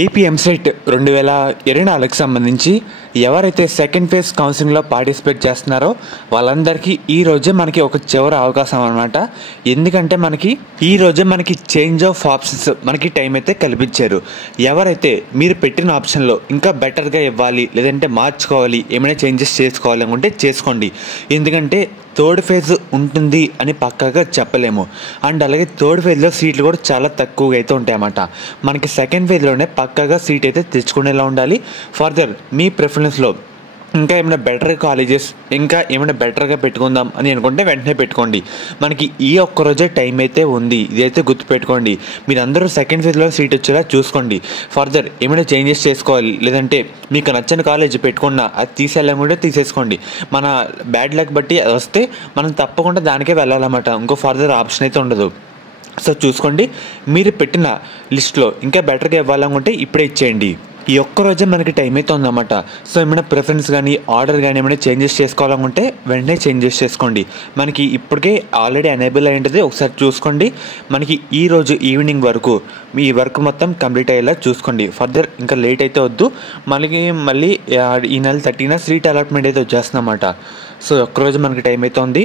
AP EAMCET 2024కి సంబంధించి ఎవరైతే second phase కౌన్సిలింగ్లో పార్టిసిపేట్ చేస్తున్నారో వాళ్ళందరికీ ఈ రోజే మనకి ఒక చివరి అవకాశం అనమాట. ఎందుకంటే ఈ రోజే మనకి చేంజ్ ఆఫ్ ఆప్షన్స్ మనకి టైం అయితే కల్పించారు. ఎవరైతే మీరు పెట్టిన ఆప్షన్లో ఇంకా బెటర్గా ఇవ్వాలి, లేదంటే మార్చుకోవాలి, ఏమైనా చేంజెస్ చేసుకోవాలి అనుకుంటే చేసుకోండి. ఎందుకంటే థర్డ్ ఫేజ్ ఉంటుంది అని పక్కాగా చెప్పలేము. అండ్ అలాగే థర్డ్ ఫేజ్లో సీట్లు కూడా చాలా తక్కువగా అయితే ఉంటాయన్నమాట. మనకి సెకండ్ ఫేజ్లోనే పక్కాగా సీట్ అయితే తెచ్చుకునేలా ఉండాలి. ఫర్దర్ మీ ప్రిఫరెన్స్లో ఇంకా ఏమైనా బెటర్ కాలేజెస్, ఇంకా ఏమైనా బెటర్గా పెట్టుకుందాం అని అనుకుంటే వెంటనే పెట్టుకోండి. మనకి ఈ ఒక్కరోజే టైం అయితే ఉంది, ఇదైతే గుర్తుపెట్టుకోండి. మీరందరూ సెకండ్ ఫేజ్లో సీట్ వచ్చేలా చూసుకోండి. ఫర్దర్ ఏమైనా చేంజెస్ చేసుకోవాలి, లేదంటే మీకు నచ్చని కాలేజ్ పెట్టుకున్నా అది తీసేయాలనుకుంటే తీసేసుకోండి. మన బ్యాడ్ లక్ బట్టి అది వస్తే మనం తప్పకుండా దానికే వెళ్ళాలన్నమాట. ఇంకో ఫర్దర్ ఆప్షన్ అయితే ఉండదు. సో చూసుకోండి, మీరు పెట్టిన లిస్ట్లో ఇంకా బెటర్గా ఇవ్వాలనుకుంటే ఇప్పుడే ఇచ్చేయండి. ఈ ఒక్కరోజే మనకి టైం అయితే ఉందన్నమాట. సో ఏమైనా ప్రిఫరెన్స్ కానీ ఆర్డర్ కానీ ఏమైనా చేంజెస్ చేసుకోవాలనుకుంటే వెంటనే చేంజెస్ చేసుకోండి. మనకి ఇప్పటికే ఆల్రెడీ ఎనేబుల్ అయి ఉంటుంది, ఒకసారి చూసుకోండి. మనకి ఈ రోజు ఈవినింగ్ వరకు మీ వర్క్ మొత్తం కంప్లీట్ అయ్యేలా చూసుకోండి. ఫర్దర్ ఇంకా లేట్ అయితే వద్దు. మళ్ళీ ఈ నెల 13న సీట్ అలాట్మెంట్ అయితే వచ్చేస్తుందన్నమాట. సో ఒక్కరోజు మనకి టైం అయితే ఉంది.